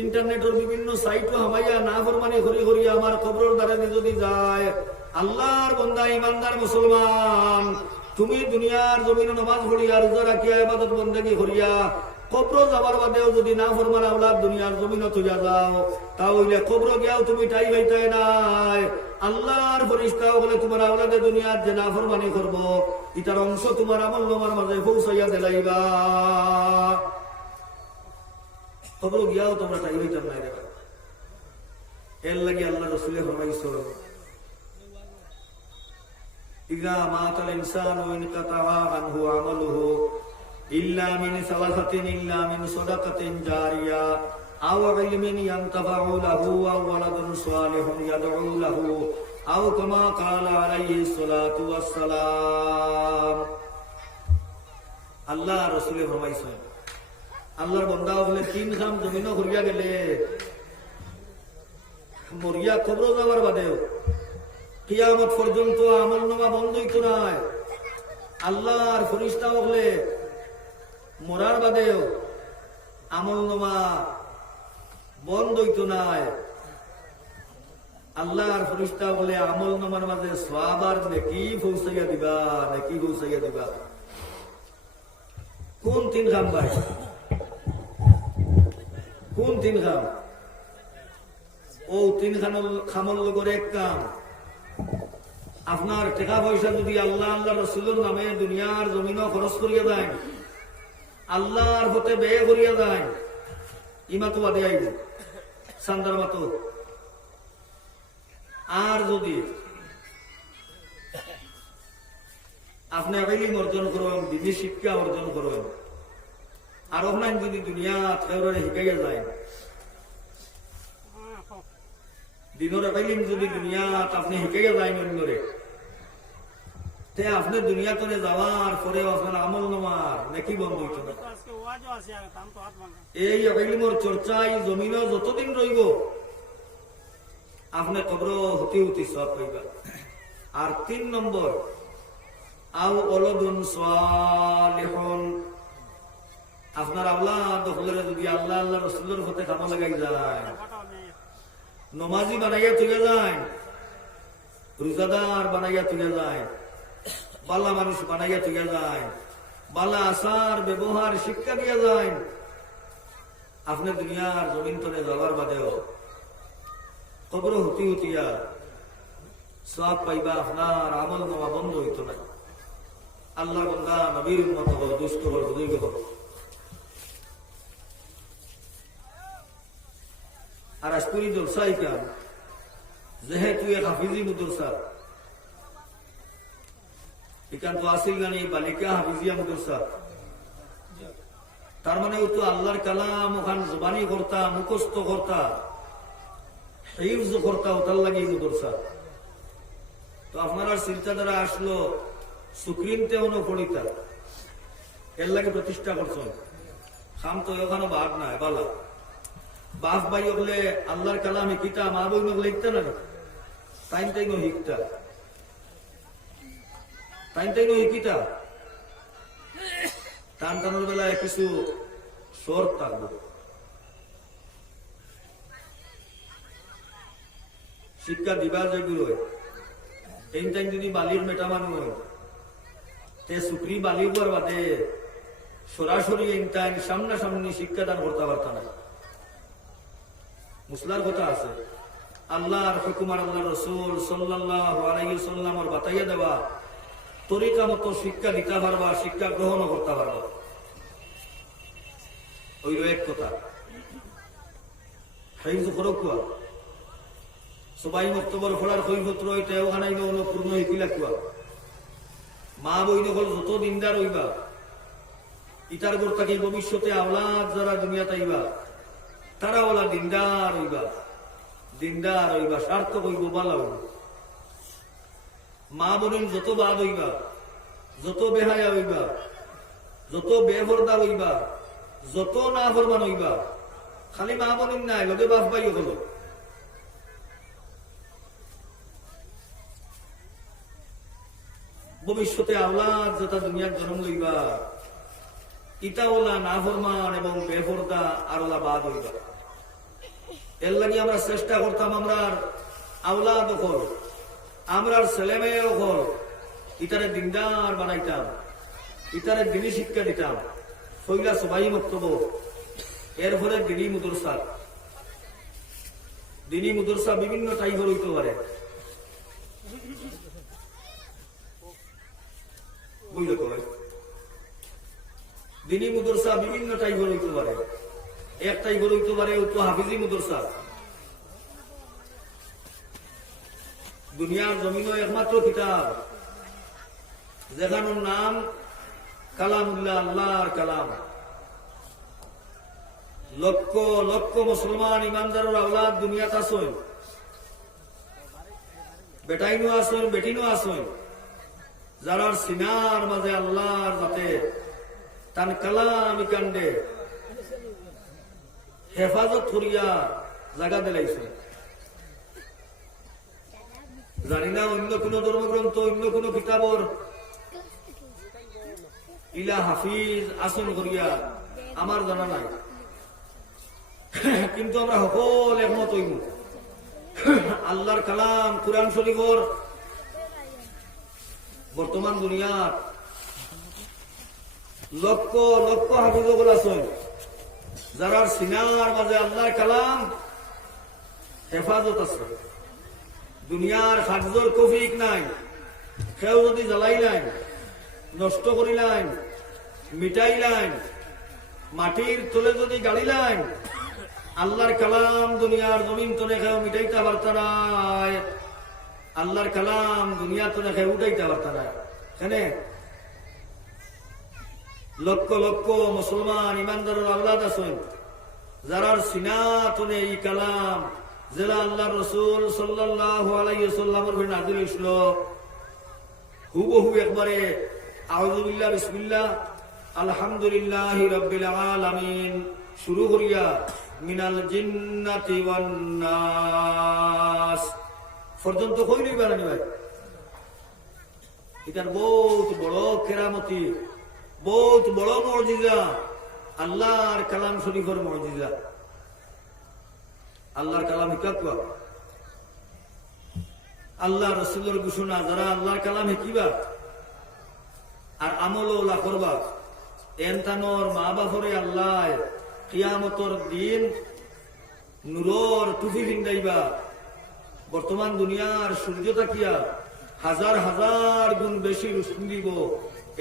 ইন্টারনেটের বিভিন্ন সাইটও হামাইয়া, না ফরমানি ঘুরি ঘুরিয়া আমার খবরের দ্বারা যদি যায়। আল্লাহর বান্দা, ইমানদার মুসলমান, তুমি দুনিয়ার জমিনে নামাজ পড়িয়া, রোজা রাখিয়া, ইবাদত বন্দেগী করিয়া, কবর যাবার বাদেও যদি না ফরমান আওলাদ দুনিয়ার জমিনে তুইয়া যাও, তাহলে কবর গিয়াও তুমি টাই পাইতাই নাই। আল্লাহর ফেরেশতা বলে তোমার আওলাদে দুনিয়ার যে না ফরমানি করব, ইটার অংশ তোমার আমল নামার মাঝে পৌঁছাইয়া দিলাইবা, কবর গিয়াও তোমরা টাই পাইতাম নাই রে। এর লাগি আল্লাহ রাসূলে ফরমাইছো, ইযা মাতাল ইনসানু ইনকাতা আনহু আমালুহু ইল্লা মিন সালাসাতিন ইল্লা মিন সাদাকাতিন জারিয়া আও ইলমিন ইয়ানতাফাউ লাহু আও ওয়ালাদুন সালিহুন ইয়াদউ লাহু আও কামা ক্বালা আলাইহিস সালাতু ওয়াস সালাম। আল্লাহ রাসূলে ফরমাইছেন, আল্লাহর বান্দা বলে তিন কাম জমিনে করিয়া গেলে, মরিয়া কবর যাবার বাদেও কিয়ামত পর্যন্ত আমলনামা বন্ধ হইতো না। আল্লাহর ফেরেশতা বলে মরার বাদেও আমলনামা বন্ধ হইতো না। আল্লাহর ফেরেশতা বলে আমলনামার মাঝে সওয়াব আর নেকি পৌঁছাইয়া দিবা, নেকি পৌঁছাইয়া দিবা। কোন তিন কাম ভাই? কোন তিন কাম? ও তিন খামল লগর এক কাম, আপনার টাকা পয়সা যদি আল্লাহ আল্লাহ রাসূলের নামে দুনিয়ার জমিনও খরচ করিয়া দেন, আল্লাহর হতে ব্যয় করিয়া দেন, ইমাতো বাদে আইব সান্দার মাতো। আর যদি আপনি ইলম অর্জন করেন, দিনী শিক্ষা অর্জন করেন, আর আপনার যদি দুনিয়া থেওরে শিখাইয়া যায়, দিনের ইলম যদি দুনিয়াত আপনি শিখাইয়া যায় অন্যরে, তে আপনি দুনিয়া করে যাওয়ার পরে আপনার আমল নামার নাকি বন্ধ হইত না। এই ইলমের চর্চায় জমিনে যতদিন রইব আপনি কবর হতে হতে সব পাইবা। আর 3 নম্বর, আও ওয়ালাদুন সালিহুন, আপনার আওলাদ হলে যদি আল্লাহ আল্লাহ রাসূলের হতে কামে লাগাই যায়, নমাজি বানাইয়া তুলে যায়, রোজাদার বানাইয়া তুলে যায়, বালা মানুষ বানাইয়া তুলে যায়, বালা আচার ব্যবহার শিক্ষা দিয়া যায়, আপনি দুনিয়ার জমিন তলে যাওয়ার বাদেও কবর হতি হতিয়া সব পাইবা, আপনার আমল নামা বন্ধ হইত না। আল্লাহ বন্দা নবীর মত হল, দুষ্ট হল, বুঝিব হল। আর আজপুরি জলসাই কান যেহেতু এক হাফিজি মুদরসা, এখান তো আসিল গানি বালিকা হাফিজিয়া মুদরসা, তার মানে তো আল্লাহর কালাম ওখান জবানি করতা, মুখস্থ করতা, হিফজ করতা, ওটার লাগে মুদরসা। তো আপনার চিন্তাধারা আসলো সুক্রিনতে হনো পড়িতা, এর লাগে প্রতিষ্ঠা করছেন। খাম তো ওখানে বাদ নাই বালা বাপ ভাই হলে আল্লাহর কালামে কিতা মা বই লিখতে না, টাইম টাইম হিকতা, টাইম টাইম হিকিতা। টান টানোর বেলায় কিছু শর্ত থাকবে। শিক্ষা দিবা যেগুলো এই টাইম যদি বালির মেটা মানুষ হয়, তে সুক্রি বালির পর বাদে সরাসরি এই টাইম সামনাসামনি শিক্ষাদান করতে পারত না। মুসলার কথা আছে, আল্লাহর হুকুমার আল্লাহ রসুল সাল্লাল্লাহু আলাইহি সাল্লামের বাতাইয়া দেওয়া তরিকা মতো শিক্ষা দিতে পারবা, শিক্ষা গ্রহণও করতে পারবা। ওই এক কথা সবাই মক্তবর ফোড়ার কৈফত্র এটা ওখানে পূর্ণ হিকিলা কুয়া মা বই নকল যত দিনদার হইবা, ইটার গোর তাকে ভবিষ্যতে আওলাদ যারা দুনিয়া তাইবা তারা ওলা দিনদার হইবা, দিনদার হইবা, সার্থক হইব, বালা হইব। মা বোনের যত বাদ হইবা, যত বেহায়া হইবা, যত বেহরদা হইবা, যত না ফরমান হইবা, খালি মা বোনের নাই লগে বাপ ভাই হলো। ভবিষ্যতে আওলাদ যেটা দুনিয়ার জন্ম লইবা, ইটা ওলা না ফরমান এবং বেহরদা আর ওলা বাদ হইবা। এর লাগে আমরা চেষ্টা করতাম আমরার আওলাদ হল, আমরার ছেলে মেয়ে হল, ইটারে দিনদার বানাইতাম, ইটারে দিনী শিক্ষা দিতাম। হইলা সবাই বক্তব্য, এরপরে দিনী মুদরসা, দিনী মুদরসা বিভিন্ন টাইপের হইতে পারে। বুঝলে তো দিনী মুদরসা বিভিন্ন টাইপের হইতে পারে। এক টাইপের হইতে পারে তো হাফিজি মুদরসা, দুনিয়ার জমিনও একমাত্র কিতাব যেখানোর নাম কালামুল্লাহ, আল্লাহর কালাম। লক্ষ লক্ষ মুসলমান ইমানদারের আওলাদ দুনিয়াতে আসেন, বেটাইনও আসেন, বেটিনও আসেন, যারার সিনার মাঝে আল্লাহর যাতে তান কালাম কাণ্ডে হেফাজত করিয়া জায়গা দিলাইছে। জানি না অন্য কোন ধর্মগ্রন্থ, অন্য কোন কিতাবর ইলা হাফিজ আসন করিয়া আমার জানা নাই, কিন্তু আমরা সকল একমত হইব আল্লাহর কালাম কুরআন শরীফর বর্তমান দুনিয়ার লক্ষ লক্ষ হাফিজগুলো আছেন, যারা সিনার মাঝে আল্লাহর কালাম হেফাজত আছে। দুনিয়ার হাফজর কফিক নাই, কেউ যদি জ্বালাইলেন, নষ্ট করিলেন, মিটাইলেন, মাটির তলে যদি গাড়িলেন, আল্লাহর কালাম দুনিয়ার জমিন তলে কেউ মিটাইতে পারত নাই, আল্লাহর কালাম দুনিয়া তলে কেউ উঠাইতে পারত না। এখানে লক্ষ লক্ষ মুসলমান ইমানদারের আওলাদ আছেন, যারা সিনা তলে এই কালাম যেটা আল্লাহ রসুল সাল্লাল্লাহু আলাইহি ওয়াসাল্লামের উপর নাযিল হইছিল, হুবহু একবারে আউযু বিল্লাহ বিসমিল্লাহ আলহামদুলিল্লাহি রাব্বিল আলামিন শুরু করিয়া মিনাল জিন্নাতি ওয়ান নাস পর্যন্ত কইলেই বানানি ভাই। এটার বহুত বড় কেরামতি, বহুত বড় মুজিজা, আল্লাহর কালাম শরীফের মুজিজা। আল্লাহর কালাম হিকাবা, আল্লাহ রসুলের ঘোষণা, যারা আল্লাহর কালাম হিকিবা আর আমল ওলা করবা, এনতানোর মা বাপরে আল্লাহ কিয়ামতর দিন নূরর টুপি ভিন্দাইবা। বর্তমান দুনিয়ার সূর্য তাকিয়া হাজার হাজার গুণ বেশি রোশনি দিব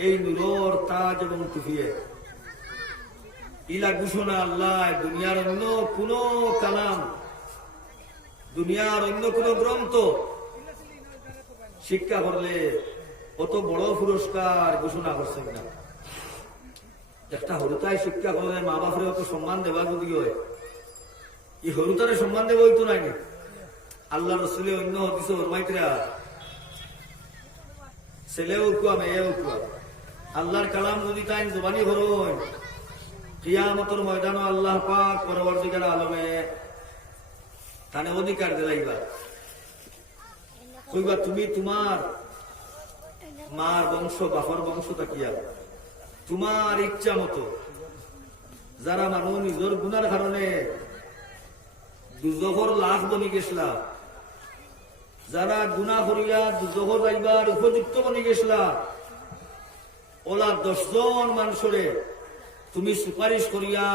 এই নূরর তাজ এবং টুপিয়ে। ইলা ঘোষণা আল্লাহ দুনিয়ার অন্য কোন কালাম, দুনিয়ার অন্য কোন গ্রন্থ শিক্ষা করলে অত বড় পুরস্কার ঘোষণা করছেন না। একটা হরুতায় শিক্ষা করলে মা বাপরে অত সম্মান দেওয়া যদি হয়, এই হরুতারে সম্মান দেব হইতো নাই। আল্লাহ রসুলে অন্য হতিস হরমাইতরা ছেলেও কুয়া মেয়েও কুয়া। আল্লাহর কালাম যদি তাই জবানি হরণ কিয়ামতের ময়দানও আল্লাহ পাক পরবর্তীকার আলমে তানে অধিকার দিলাইবা। কইবা তুমি তোমার মার বংশ বাপর বংশ তাকিয়া তোমার ইচ্ছা মতো যারা মানুষ নিজের গুনার কারণে দুজখর লাশ বনি গেছলা, যারা গুনাহ করিয়া দুজখর যাইবার উপযুক্ত বনি গেছলা, ওলা 10 জন মানুষরে তুমি সুপারিশ করিয়া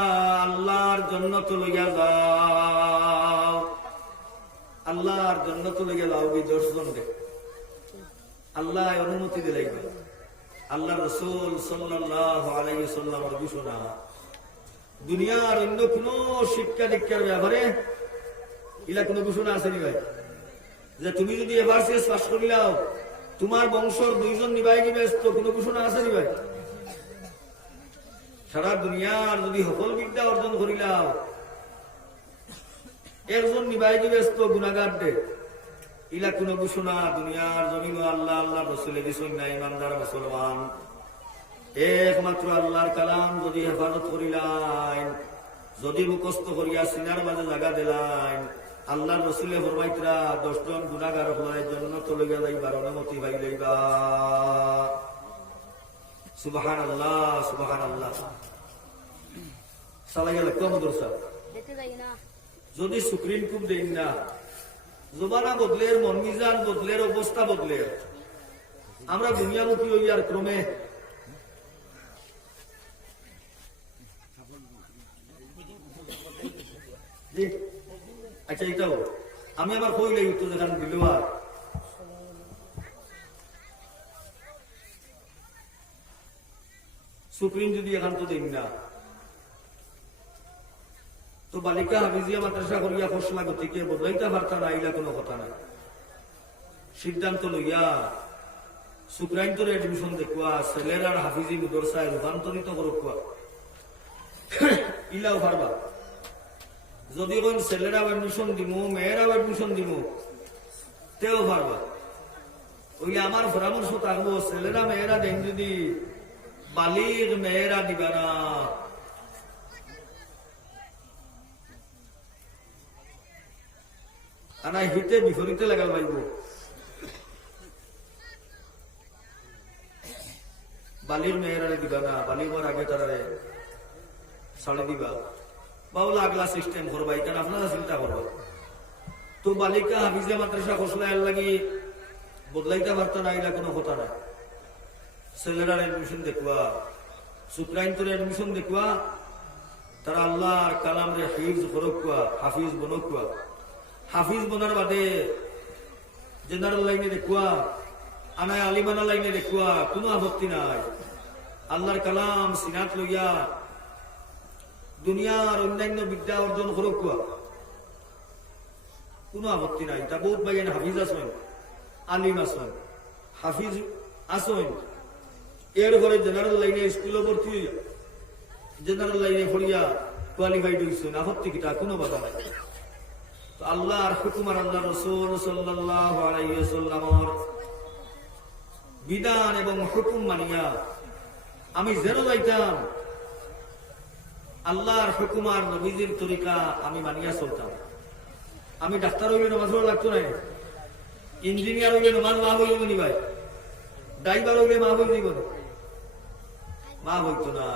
আল্লাহর জান্নাত লইয়া যাও। আল্লাহর জান্নাত লইয়া যাও এই 10 জনকে আল্লাহ অনুমতি দিলাইবা। আল্লাহ রাসূল সাল্লাল্লাহু আলাইহি ওয়াসাল্লামের ঘোষণা। দুনিয়ার অন্য কোন শিক্ষা দীক্ষার ব্যাপারে ইলা কোন ঘোষণা আছে নি ভাই? যে তুমি যদি এবার শেষ পাশ করিলাও তোমার বংশর 2 জন নিবাই নিবে, তো কোন ঘোষণা আছে নি ভাই? সারা দুনিয়ার যদি সকল বিদ্যা অর্জন করিলাও একজন নিবাই দিবে তো গুনাহগার দে, ইলা কোন ঘোষণা দুনিয়ার জমিন আল্লাহ আল্লাহ রসুল দিছেন না। ইমানদার মুসলমান একমাত্র আল্লাহর কালাম যদি হেফাজত করিলাইন, যদি মুখস্থ করিয়া সিনার মাঝে জায়গা দিলাইন, আল্লাহ রসুলে ফরমাইতরা 10 জন গুনাহগার হলাই জান্নাত লইয়া যাইবার অনুমতি পাইলাইবা। সুবহানাল্লাহ সুবহানাল্লাহ। সালাইয়া কম দরসা যদি সুপ্রিম কোর্ট দেন না, জমানা বদলের, মন মিজান বদলের, অবস্থা বদলের, আমরা দুনিয়ামুখী হইয়ার ক্রমে আচ্ছা এটাও আমি আবার কইলে উত্তর দেখান দিল। আর সুপ্রিম যদি এখান তো দেন না, তো বালিকা হাফিজিয়া মাদ্রাসা করিয়া ফসলা গতিকে বদলাইতে পারতা না, ইলা কোনো কথা নাই। সিদ্ধান্ত লইয়া সুপ্রাইন্তরে এডমিশন দেখুয়া, ছেলের আর হাফিজি মাদ্রাসায় রূপান্তরিত করুয়া, ইলাও পারবা। যদি কোন ছেলেরাও এডমিশন দিমু, মেয়েরাও এডমিশন দিমু, তেও পারবা। ওই আমার পরামর্শ থাকবো, ছেলেরা মেয়েরা দেন যদি বালিগ মেয়েরা দিবা না। আনা হিতে বিপরীতে লাগাল পাইব। বালির মেয়েরা দিবা না, বালিগর আগে তারা ছাড়ে দিবা, বাউলা আগলা সিস্টেম করবা, এখানে আপনারা চিন্তা করবা। তো বালিকা হাফিজা মাদ্রাসা খসলা এর লাগি বদলাইতে পারত না, এটা কোনো কথা না। ছেলেরার এডমিশন দেখবা, সুপ্রাইন্তরে এডমিশন দেখবা, তারা আল্লাহর কালাম রে হিফজ করকুয়া, হাফিজ বনকুয়া। হাফিজ বনার বাদে জেনারেল লাইনে দেখুয়া, আনায় আলিমানা লাইনে দেখুয়া, কোনো আপত্তি নাই। আল্লাহর কালাম সিনাত লইয়া দুনিয়ার অন্যান্য বিদ্যা অর্জন করকুয়া, কোনো আপত্তি নাই। তা বহুত ভাই হাফিজ আসেন, আলিম আসেন, হাফিজ আসেন, এর ঘরে জেনারেল লাইনে স্কুলে ভর্তি হইয়া জেনারেল লাইনে পড়িয়া কোয়ালিফাইড হইছেন, আপত্তি কিটা কোনো বাধা নাই। আল্লাহর হুকুম আর আল্লাহ রাসূল সাল্লাল্লাহু আলাইহি ওয়াসাল্লামের বিধান এবং হুকুম মানিয়া আমি যেন যাইতাম, আল্লাহর হুকুম আর নবীজির তরিকা আমি মানিয়া চলতাম। আমি ডাক্তার হইলে নামাজ পড়া লাগতো না, ইঞ্জিনিয়ার হইলে নামাজ মা হইল নি ভাই, ড্রাইভার হইলে মা হইল দিব মা হইতো না,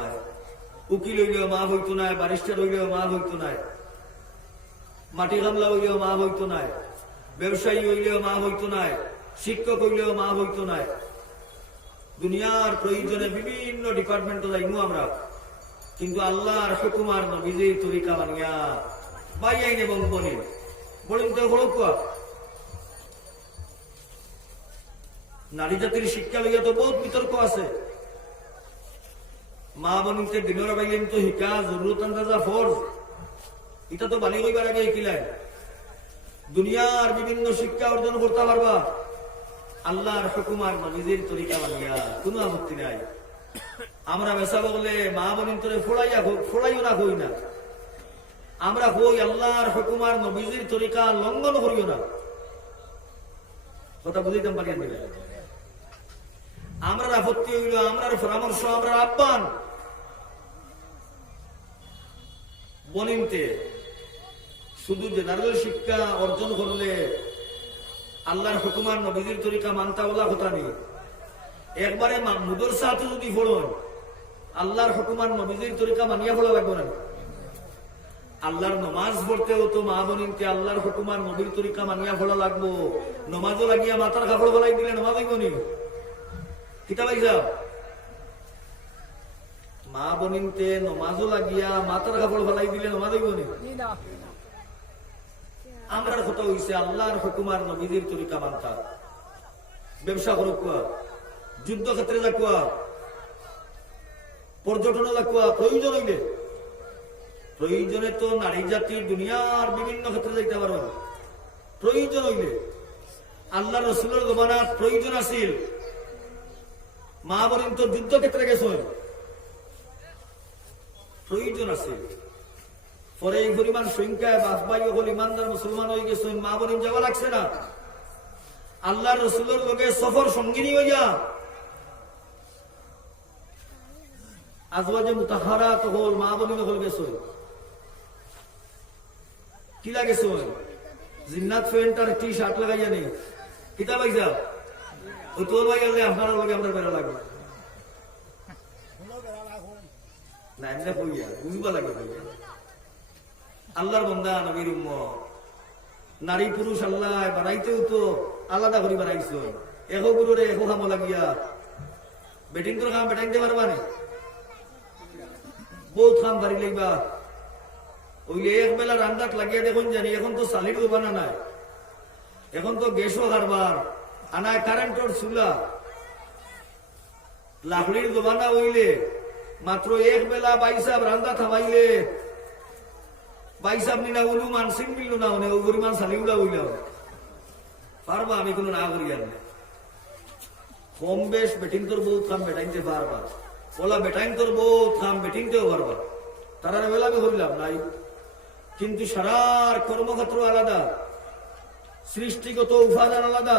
উকিল হইলেও মা হইতো না, ব্যারিস্টার হইলেও মা হইতো না, মাটি কামলা হইলেও মা হইতো না, ব্যবসায়ী হইলেও মা হইতো না, শিক্ষক হইলেও মা হইতো না। দুনিয়ার প্রয়োজনে বিভিন্ন ডিপার্টমেন্টে যাইমু আমরা, কিন্তু আল্লাহর হুকুম আর নবীজির তরিকা মানিয়া বাই আইন এবং বলেন বলেন তো হলো কুয়া নারী জাতির শিক্ষা লইয়া তো বহুত বিতর্ক আছে। মা বনিতে দিনের বাইলেন তো শিকা জরুরত আন্দাজা ফরজ, এটা তো বালি হইবার আগে কিলাই দুনিয়ার বিভিন্ন শিক্ষা অর্জন করতে পারবা আল্লাহর হুকুম আর নবীজির তরিকা মানিয়া, কোনো আপত্তি নাই। আমরা বেসা বললে মা বনিন তোরে ফোড়াইও না হই না, আমরা হই আল্লাহর হুকুম আর নবীজির তরিকা লঙ্ঘন করিও না। কথা বুঝাইতাম পারি আমি, আমরা আপত্তি হইল আমরার পরামর্শ আমরা আহ্বান বনিনতে শুধু জেনারেল শিক্ষা অর্জন করলে আল্লাহর হুকুম আর নবীজির তরিকা মানতা বলা কথা নেই। একবারে মুদরসাতে যদি পড়ুন আল্লাহর হুকুম আর নবীজির তরিকা মানিয়া পড়া লাগবে না। আল্লাহর নমাজ পড়তেও তো মা বনিনকে আল্লাহর হুকুম আর নবীর তরিকা মানিয়া পড়া লাগবো। নমাজও লাগিয়া মাথার কাপড় গলাই দিলে নমাজ হইব নি? কিতাব মা বনিনতে নমাজও লাগিয়া মাথার কাপড় গলাই দিলে নমাজ হইব নি? আমরার কথা হইছে আল্লাহর হুকুম আর নবীজির তরিকা মানতা। ব্যবসা করুক কুয়া, যুদ্ধক্ষেত্রে যাকুয়া, পর্যটনে যাকুয়া, প্রয়োজন হইলে প্রয়োজনে তো নারী জাতির দুনিয়ার বিভিন্ন ক্ষেত্রে যাইতে পারো। প্রয়োজন হইলে আল্লাহ রসুলের জমানাত প্রয়োজন আছিল, মা বলেন তো যুদ্ধক্ষেত্রে গেছেন, প্রয়োজন আছে। পরে এই পরিমাণ সংখ্যায় বাপ ভাই হল ইমানদার মুসলমান হয়ে গেছেন, মা বলেন যাওয়া লাগছে না। আল্লাহ রসুলের লোকে সফর সঙ্গিনী হইয়া আজওয়াজে মুতাহারাত হল, মা বলেন হল গেছেন। কি লাগেছেন? জিন্নাত প্যান্ট আর টি শার্ট লাগাইয়া নেই। কিতাব আইসা ওই তোর ভাই গেলে আপনার লগে আপনার বেড়া লাগবে না, এমনি হইয়া বুঝবা লাগে। আল্লাহর বন্দা নবীর উম্মত, নারী পুরুষ আল্লাহ বানাইতেও তো আলাদা করে বানাইছ। এখো গুরুরে এখো খাম লাগিয়া বেটিং তোর খাম বেটাইতে পারবা নি? বহুত খাম পারি লাগবা। ওই এক বেলা রান্দাত লাগিয়া দেখুন জানি, এখন তো চালির দোকানা নাই, এখন তো গ্যাসও কারবার আনায়, কারেন্টর চুলা, লাকড়ির দোকানা হইলে মাত্র এক বেলা বাইসাব রান্দা থামাইলে বাইসাব নিনা উলু মানসিং মিলল না হনে ও পরিমাণ চালিগুলা হইল পারবা। আমি কোনো না করি আর কম বেশ বেটিং তোর বহুত খাম বেটাইতে পারবা, ওলা বেটাইন তোর বহুত খাম বেটিংতেও পারবা। তারা বেলা আমি করিলাম নাই, কিন্তু সারার কর্মক্ষেত্র আলাদা, সৃষ্টিগত উপাদান আলাদা।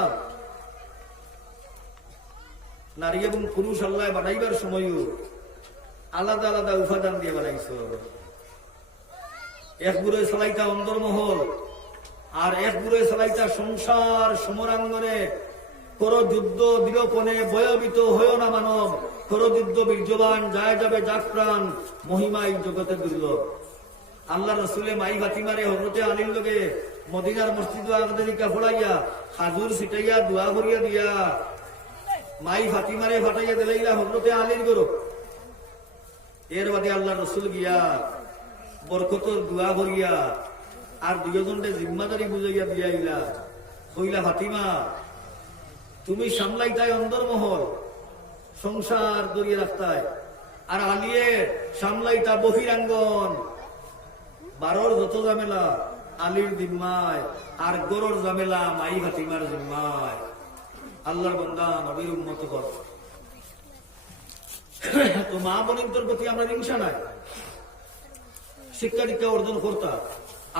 নারী এবং পুরুষ আল্লাহ বানাইবার সময়ও আলাদা আলাদা উপাদান দিয়ে বানাইছ। এক বুড়ে চালাইতা অন্দরমহল, আর এক বুড়ে চালাইতা সংসার সমরাঙ্গনে। কর যুদ্ধ বিলোপনে ভয়ভীত হয়েও না মানব, কর যুদ্ধ বীর্যবান, যায় যাবে যাক প্রাণ, মহিমাই জগতে দুর্লভ। আল্লাহ রসুলে মাই ফাতিমারে হজরতে আলীর লগে মদিনার মসজিদ আগাদেরিকা ফোড়াইয়া খাজুর ছিটাইয়া দোয়া করিয়া দিয়া মাই ফাতিমারে ফাটাইয়া দিলাইলা হজরতে আলীর গরব। এর বাদে আল্লাহ রসুল গিয়া বরকতর দোয়া করিয়া আর দুজনকে জিম্মাদারি বুঝাইয়া দিয়াইলা, কইলা ফাতিমা তুমি সামলাইতাই অন্দরমহল, সংসার দরিয়ে রাখতায়, আর আলিয়ে সামলাইতা বহিরাঙ্গন। বারোর যত ঝামেলা আলীর জিম্মায়, আর গরুর ঝামেলা মাই ফাতিমার জিম্মায়। আল্লাহর বান্দা নবীর উম্মত কর। তো মা বোনদের প্রতি আমরা হিংসা নাই, শিক্ষা দীক্ষা অর্জন করতা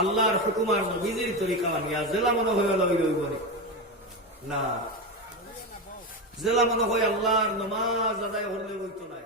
আল্লাহর হুকুম আর নবীজির তরিকা মানিয়া। জেলা মনে হয় না, জেলা মনে হয় আল্লাহর নামাজ আদায় করলে হইতো না।